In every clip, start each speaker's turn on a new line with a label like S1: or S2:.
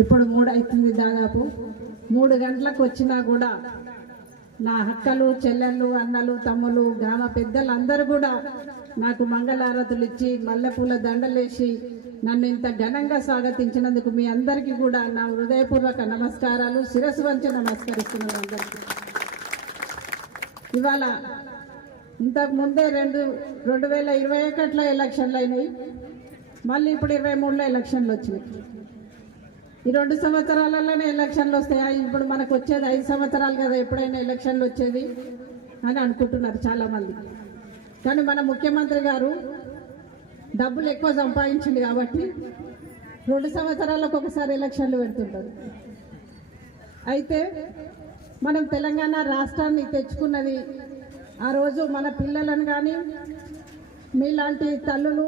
S1: ఇప్పుడు మూడు అవుతుంది దాదాపు. మూడు గంటలకు వచ్చినా కూడా నా అక్కలు చెల్లెళ్ళు అన్నలు తమ్ములు గ్రామ పెద్దలు అందరూ కూడా నాకు మంగళారతులు ఇచ్చి మల్లెపూల దండలేసి నన్ను ఇంత ఘనంగా స్వాగతించినందుకు మీ అందరికీ కూడా నా హృదయపూర్వక నమస్కారాలు శిరస్సు వంచి నమస్కరిస్తున్నాను అందరికీ. ఇవాళ ఇంతకు ముందే రెండు రెండు వేల ఇరవై ఒకటిలో ఎలక్షన్లు అయినాయి. మళ్ళీ ఇప్పుడు ఇరవై మూడులో ఎలక్షన్లు వచ్చినాయి. ఈ రెండు సంవత్సరాలలోనే ఎలక్షన్లు వస్తాయా? ఇప్పుడు మనకు వచ్చేది ఐదు సంవత్సరాలు కదా ఎప్పుడైనా ఎలక్షన్లు వచ్చేది అని అనుకుంటున్నారు చాలామంది. కానీ మన ముఖ్యమంత్రి గారు డబ్బులు ఎక్కువ సంపాదించింది కాబట్టి రెండు సంవత్సరాలకు ఒకసారి ఎలక్షన్లు పెడుతుంటారు. అయితే మనం తెలంగాణ రాష్ట్రాన్ని తెచ్చుకున్నది ఆ రోజు మన పిల్లలను కానీ మీలాంటి తల్లులు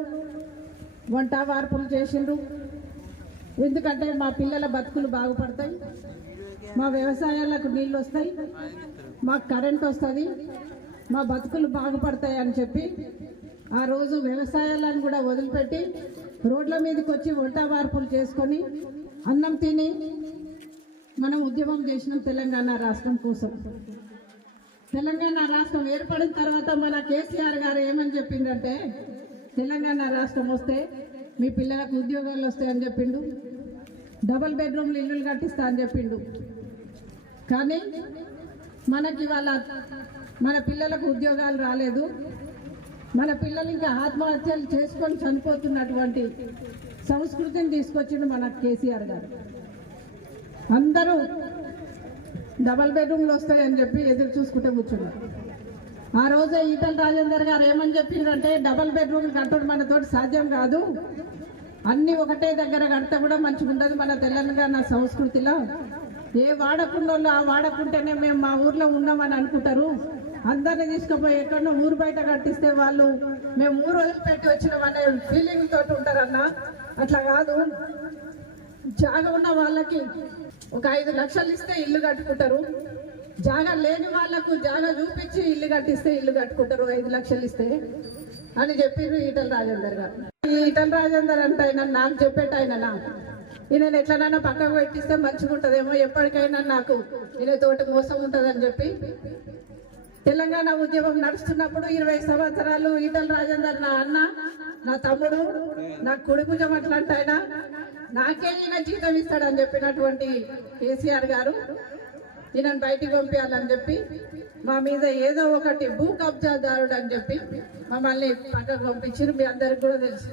S1: వంట వార్పులు చేసిండ్రు. ఎందుకంటే మా పిల్లల బతుకులు బాగుపడతాయి. మా వ్యవసాయాలకు నీళ్ళు వస్తాయి. మాకు కరెంట్ వస్తుంది. మా బతుకులు బాగుపడతాయి అని చెప్పి ఆ రోజు వ్యవసాయాలను కూడా వదిలిపెట్టి రోడ్ల మీదకి వచ్చి వంట మార్పులు చేసుకొని అన్నం తిని మనం ఉద్యమం చేసినాం తెలంగాణ రాష్ట్రం కోసం. తెలంగాణ రాష్ట్రం ఏర్పడిన తర్వాత మన కేసీఆర్ గారు ఏమని చెప్పిందంటే తెలంగాణ రాష్ట్రం వస్తే మీ పిల్లలకు ఉద్యోగాలు వస్తాయని చెప్పిండు. డబుల్ బెడ్రూమ్లు ఇల్లులు కట్టిస్తా అని చెప్పిండు. కానీ మనకి వాళ్ళ మన పిల్లలకు ఉద్యోగాలు రాలేదు. మన పిల్లలు ఇంకా ఆత్మహత్యలు చేసుకొని చనిపోతున్నటువంటి సంస్కృతిని తీసుకొచ్చిండు మన కేసీఆర్ గారు. అందరూ డబల్ బెడ్రూమ్లు వస్తాయని చెప్పి ఎదురు చూసుకుంటే కూర్చున్నారు. ఆ రోజే ఈటల రాజేందర్ గారు ఏమని చెప్పిండ్రంటే డబల్ బెడ్రూమ్ కట్టడం మనతోటి సాధ్యం కాదు. అన్ని ఒకటే దగ్గర కడితే కూడా మంచిగా ఉండదు మన తెలంగాణ సంస్కృతిలో. ఏ వాడకుండా ఆ వాడకుంటేనే మేము మా ఊర్లో ఉన్నామని అనుకుంటారు. అందరిని తీసుకుపోయి ఎక్కడో ఊరు బయట కట్టిస్తే వాళ్ళు మేము ఊరు వదిలిపెట్టి వచ్చినాం అనే ఫీలింగ్ తోటి ఉంటారన్న. అట్లా కాదు. జాగా ఉన్న వాళ్ళకి ఒక ఐదు లక్షలు ఇస్తే ఇల్లు కట్టుకుంటారు. జాగా లేని వాళ్ళకు జాగా చూపించి ఇల్లు కట్టిస్తే ఇల్లు కట్టుకుంటారు. ఐదు లక్షలు ఇస్తే. అని చెప్పిండ్రు ఈటల రాజేందర్ గారు. ఈ ఈటల రాజేందర్ అంటే ఆయన నాకు చెప్పేట ఆయన ఈయన ఎట్లనైనా పక్కకు పెట్టిస్తే మంచిగా ఉంటుందేమో ఎప్పటికైనా నాకు. ఈయన తోటి మోసం ఉంటుందని చెప్పి తెలంగాణ ఉద్యమం నడుస్తున్నప్పుడు ఇరవై సంవత్సరాలు ఈటల రాజేందర్ నా అన్న నా తమ్ముడు నా కుడి అట్లాంటి ఆయన. నాకే ఈయన జీతం ఇస్తాడని చెప్పినటువంటి కేసీఆర్ గారు. ఈయనను బయటికి పంపించాలని చెప్పి మా మీద ఏదో ఒకటి భూ కబ్జాదారుడు అని చెప్పి మమ్మల్ని పక్కకు పంపించారు మీ అందరికి కూడా తెలుసు.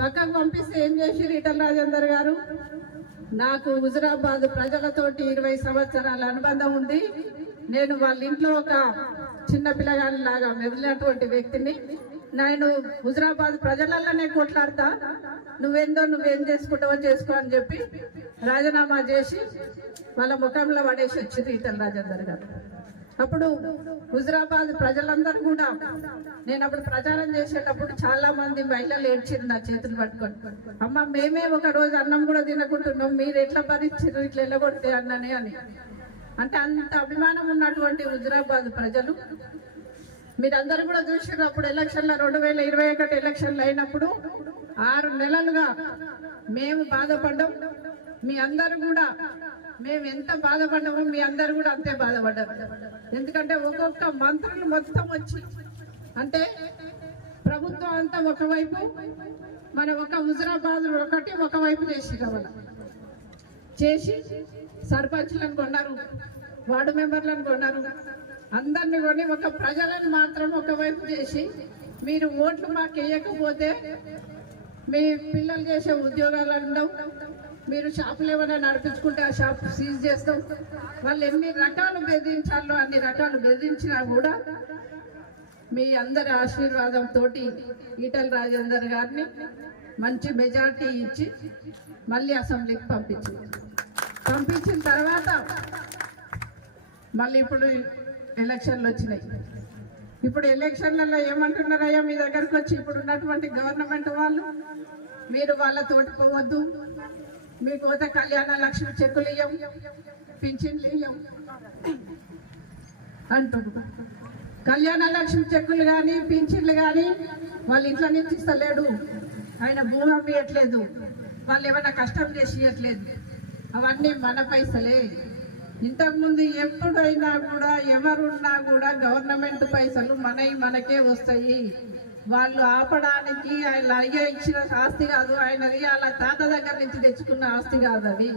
S1: పక్కకు పంపిస్తే ఏం చేసిరు ఈటల రాజేందర్ గారు? నాకు హుజరాబాద్ ప్రజలతోటి ఇరవై సంవత్సరాల అనుబంధం ఉంది. నేను వాళ్ళ ఇంట్లో ఒక చిన్న పిల్లగాని లాగా మెదిలినటువంటి వ్యక్తిని. నేను హుజరాబాద్ ప్రజలలోనే కొట్లాడతా. నువ్వేందో నువ్వేం చేసుకుంటావో చేసుకో అని చెప్పి రాజీనామా చేసి వాళ్ళ ముఖంలో పడేసి వచ్చింది ఈటల రాజేందర్ గారు. అప్పుడు హుజరాబాద్ ప్రజలందరూ కూడా నేను అప్పుడు ప్రచారం చేసేటప్పుడు చాలా మంది మహిళలు ఏడ్చిరు నా చేతులు పట్టుకొని. అమ్మ మేమే ఒక రోజు అన్నం కూడా తినకుంటున్నాం మీరు ఎట్లా భరించారు ఇట్లా వెళ్ళగొడితే అన్ననే అని. అంటే అంత అభిమానం ఉన్నటువంటి హుజరాబాద్ ప్రజలు. మీరందరూ కూడా చూసారు అప్పుడు ఎలక్షన్ల రెండు వేల ఇరవై ఒకటి ఎలక్షన్లు అయినప్పుడు ఆరు నెలలుగా మేము బాధపడ్డాం. మీ అందరూ కూడా మేము ఎంత బాధపడ్డామో మీ అందరు కూడా అంతే బాధపడ్డారు. ఎందుకంటే ఒక్కొక్క మంత్రులు మొత్తం వచ్చి అంటే ప్రభుత్వం అంతా ఒకవైపు మన ఒక హుజరాబాద్ ఒకటి ఒకవైపు చేసి మన చేసి సర్పంచ్లను కొన్నారు వార్డు మెంబర్లను కొన్నారు. అందరిని కొని ఒక ప్రజలను మాత్రం ఒకవైపు చేసి మీరు ఓట్లు మాకు వేయకపోతే మీ పిల్లలు చేసే ఉద్యోగాలు ఉండవు మీరు షాపులు ఏమైనా నడిపించుకుంటే ఆ షాప్ సీజ్ చేస్తాం. వాళ్ళు ఎన్ని రకాలు బెదిరించాలో అన్ని రకాలు బెదిరించినా కూడా మీ అందరి ఆశీర్వాదంతో ఈటల రాజేందర్ గారిని మంచి మెజార్టీ ఇచ్చి మళ్ళీ అసెంబ్లీకి పంపించింది. పంపించిన తర్వాత మళ్ళీ ఇప్పుడు ఎలక్షన్లు వచ్చినాయి. ఇప్పుడు ఎలక్షన్లలో ఏమంటున్నారయ్యా మీ దగ్గరకు వచ్చి ఇప్పుడు ఉన్నటువంటి గవర్నమెంట్ వాళ్ళు? మీరు వాళ్ళతోటి పోవద్దు. మీ కోత కళ్యాణ లక్ష్మి చెక్కులు ఇయ్యం పింఛన్లు ఇయ్యం అంటున్నారు కళ్యాణ లక్ష్మి చెక్కులు కానీ పింఛన్లు కానీ వాళ్ళు ఇంట్లో నుంచి ఇస్తలేడు. ఆయన భూమి అమ్మియట్లేదు. వాళ్ళు ఏమైనా కష్టం చేసి ఇవ్వట్లేదు అవన్నీ మన పైసలే. ఇంతకుముందు ఎప్పుడైనా కూడా ఎవరున్నా కూడా గవర్నమెంట్ పైసలు మనవి మనకే వస్తాయి. వాళ్ళు ఆపడానికి ఆయన అయ్య ఇచ్చిన ఆస్తి కాదు. ఆయనది వాళ్ళ తాత దగ్గర నుంచి తెచ్చుకున్న ఆస్తి కాదు అది.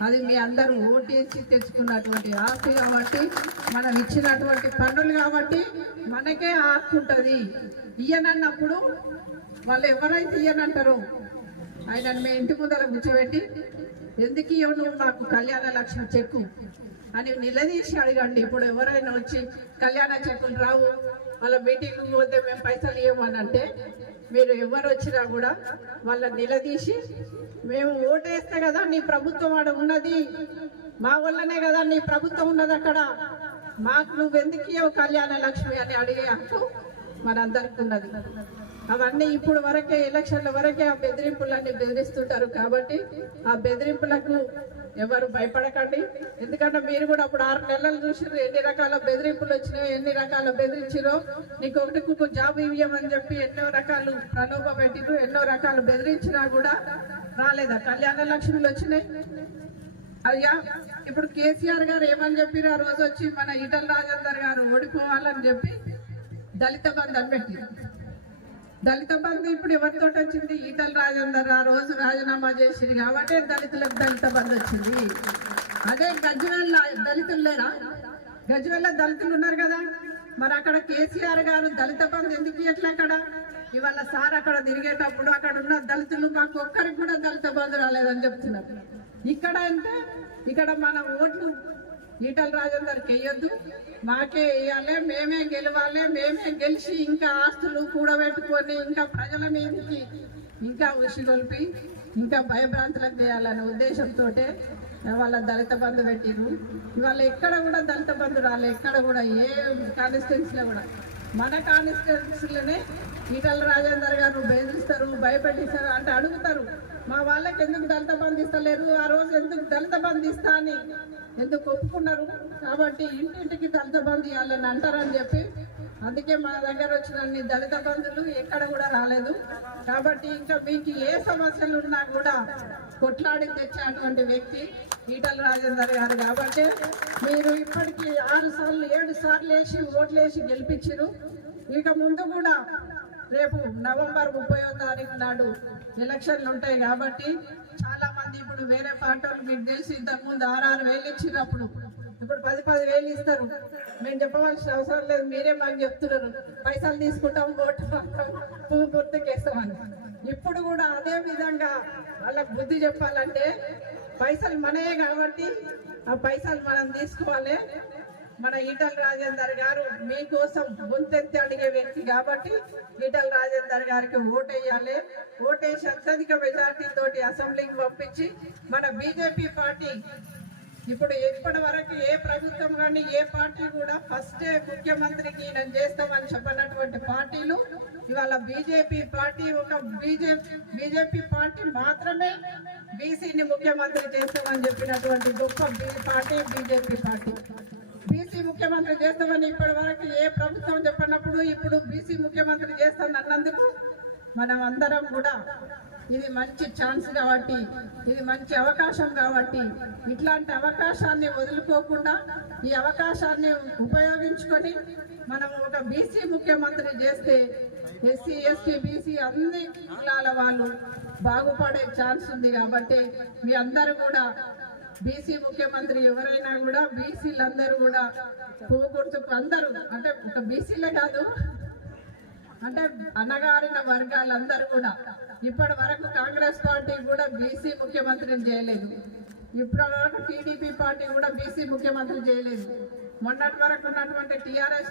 S1: అది మీ అందరూ ఓటేసి తెచ్చుకున్నటువంటి ఆస్తి కాబట్టి మనం ఇచ్చినటువంటి పన్నులు కాబట్టి మనకే హక్కు ఉంటుంది. ఇయ్యనన్నప్పుడు వాళ్ళు ఎవరైతే ఇయ్యనంటారో ఆయనను మీ ఇంటి ముందర కూర్చోబెట్టి ఎందుకు ఇవ్వను మాకు కళ్యాణ లక్ష్మి చెక్కు? అని నిలదీసి అడగండి. ఇప్పుడు ఎవరైనా వచ్చి కళ్యాణ చెక్కులు రావు వాళ్ళ మీటింగ్ పోతే మేము పైసలు ఇవ్వమని అంటే మీరు ఎవరు వచ్చినా కూడా వాళ్ళ నిలదీసి మేము ఓటేస్తే కదా నీ ప్రభుత్వం ఆడ ఉన్నది. మా వల్లనే కదా నీ ప్రభుత్వం ఉన్నది అక్కడ. మాకు నువ్వు ఎందుకు ఇవ్వవు కళ్యాణ లక్ష్మి అని అడిగే హక్కు మనందరికి ఉన్నది. అవన్నీ ఇప్పుడు వరకే ఎలక్షన్ల వరకే ఆ బెదిరింపులన్నీ బెదిరిస్తుంటారు కాబట్టి ఆ బెదిరింపులకు ఎవరు భయపడకండి. ఎందుకంటే మీరు కూడా అప్పుడు ఆరు నెలలు చూసిర్రు ఎన్ని రకాల బెదిరింపులు వచ్చినాయో ఎన్ని రకాల బెదిరించిరో. నీకు ఒకటి కుక్కు జాబ్ ఇవ్వమని చెప్పి ఎన్నో రకాలు ప్రలోభ పెట్టిరు ఎన్నో రకాలు బెదిరించినా కూడా రాలేదా? కళ్యాణ లక్ష్మిలు వచ్చినాయి. అయ్యా ఇప్పుడు కేసీఆర్ గారు ఏమని చెప్పారు ఆ రోజు వచ్చి మన ఈటల రాజేందర్ గారు ఓడిపోవాలని చెప్పి దళిత బంధం పెట్టిరు దళిత బంధు ఇప్పుడు ఎవరితో వచ్చింది? ఈటల రాజేందర్ ఆ రోజు రాజీనామా చేసింది కాబట్టి దళితులకు దళిత బంధు వచ్చింది. అదే గజ్వెల్ల దళితులు లేరా? గజ్వెల్ల దళితులు ఉన్నారు కదా. మరి అక్కడ కేసీఆర్ గారు దళిత బంధు ఎందుకు ఇట్లా అక్కడ? ఇవాళ సార్ అక్కడ తిరిగేటప్పుడు అక్కడ ఉన్న దళితులు మాకు ఒక్కరికి కూడా దళిత బంధు రాలేదని చెప్తున్నారు. ఇక్కడ అంటే ఇక్కడ మన ఓట్లు ఈటల రాజేందర్కి వేయొద్దు. మాకే వేయాలి మేమే గెలవాలి మేమే గెలిచి ఇంకా ఆస్తులు కూడబెట్టుకొని ఇంకా ప్రజల మీదకి ఇంకా ఉసిగొల్పి ఇంకా భయభ్రాంతులకు చేయాలనే ఉద్దేశంతో వాళ్ళ దళిత బంధు పెట్టిరు ఇవాళ ఎక్కడ కూడా దళిత బంధు రాలే ఎక్కడ కూడా ఏ కాన్స్టిట్యున్సీలో కూడా. మన కాన్స్టిట్యున్సీలోనే ఈటల రాజేందర్ గారు బెదిరిస్తారు భయపెట్టిస్తారు అంటే అడుగుతారు. మా వాళ్ళకి ఎందుకు దళిత బంధు ఇస్తలేరు? ఆ రోజు ఎందుకు దళిత బంధు ఇస్తా అని ఎందుకు ఒప్పుకున్నారు కాబట్టి ఇంటింటికి దళిత బంధు ఇవ్వాలని అంటారని చెప్పి అందుకే మా దగ్గర వచ్చినన్ని దళిత బంధులు ఎక్కడ కూడా రాలేదు. కాబట్టి ఇంకా మీకు ఏ సమస్యలు ఉన్నా కూడా కొట్లాడి తెచ్చేటువంటి వ్యక్తి ఈటల రాజేందర్ గారు. కాబట్టి మీరు ఇప్పటికీ ఆరు సార్లు ఏడు సార్లు వేసి ఓట్లేసి గెలిపించారు. ఇక ముందు కూడా రేపు నవంబర్ ముప్పయో తారీఖు నాడు ఎలక్షన్లు ఉంటాయి కాబట్టి మంది ఇప్పుడు వేరే పార్టీలు మీకు తెలిసి ఇంతకుముందు ఆరు వేలు ఇచ్చినప్పుడు. ఇప్పుడు పది పది వేలు ఇస్తారు. మేము చెప్పవలసిన అవసరం లేదు మీరే మాకు చెప్తున్నారు. పైసలు తీసుకుంటాం ఓటు పువ్వు గుర్తుకేస్తామని. ఇప్పుడు కూడా అదే విధంగా వాళ్ళకి బుద్ధి చెప్పాలంటే పైసలు మనయే కాబట్టి ఆ పైసలు మనం తీసుకోవాలి. మన ఈటల రాజేందర్ గారు మీకోసం గొంతెత్తి అడిగే వ్యక్తి కాబట్టి ఈటల రాజేందర్ గారికి ఓటేయాలి. ఓటేసి అత్యధిక మెజార్టీ తోటి అసెంబ్లీకి పంపించి మన బీజేపీ పార్టీ ఇప్పుడు ఇప్పటి వరకు ఏ ప్రభుత్వం కానీ ఏ పార్టీ కూడా ఫస్ట్ ముఖ్యమంత్రికి నేను చేస్తామని చెప్పినటువంటి పార్టీలు ఇవాళ బీజేపీ పార్టీ ఒక బీజేపీ బీజేపీ పార్టీ మాత్రమే బీసీని ముఖ్యమంత్రి చేస్తామని చెప్పినటువంటి గొప్ప పార్టీ బీజేపీ పార్టీ. బీసీ ముఖ్యమంత్రి చేస్తామని ఇప్పటి వరకు ఏ ప్రభుత్వం చెప్పినప్పుడు ఇప్పుడు బీసీ ముఖ్యమంత్రి చేస్తాం అన్నందుకు మనం అందరం కూడా ఇది మంచి ఛాన్స్ కాబట్టి ఇది మంచి అవకాశం కాబట్టి ఇట్లాంటి అవకాశాన్ని వదులుకోకుండా ఈ అవకాశాన్ని ఉపయోగించుకొని మనం ఒక బీసీ ముఖ్యమంత్రి చేస్తే ఎస్సీ ఎస్టీ బీసీ అన్ని కులాల వాళ్ళు బాగుపడే ఛాన్స్ ఉంది కాబట్టి మీ అందరూ కూడా బీసీ ముఖ్యమంత్రి ఎవరైనా కూడా బీసీలందరూ కూడా పువ్వు అందరూ అంటే ఒక బీసీలే కాదు అంటే అన్నగారిన వర్గాలందరూ కూడా. ఇప్పటి వరకు కాంగ్రెస్ పార్టీ కూడా బీసీ ముఖ్యమంత్రిని చేయలేదు. ఇప్పటి వరకు టీడీపీ పార్టీ కూడా బీసీ ముఖ్యమంత్రి చేయలేదు. మొన్నటి వరకు ఉన్నటువంటి టీఆర్ఎస్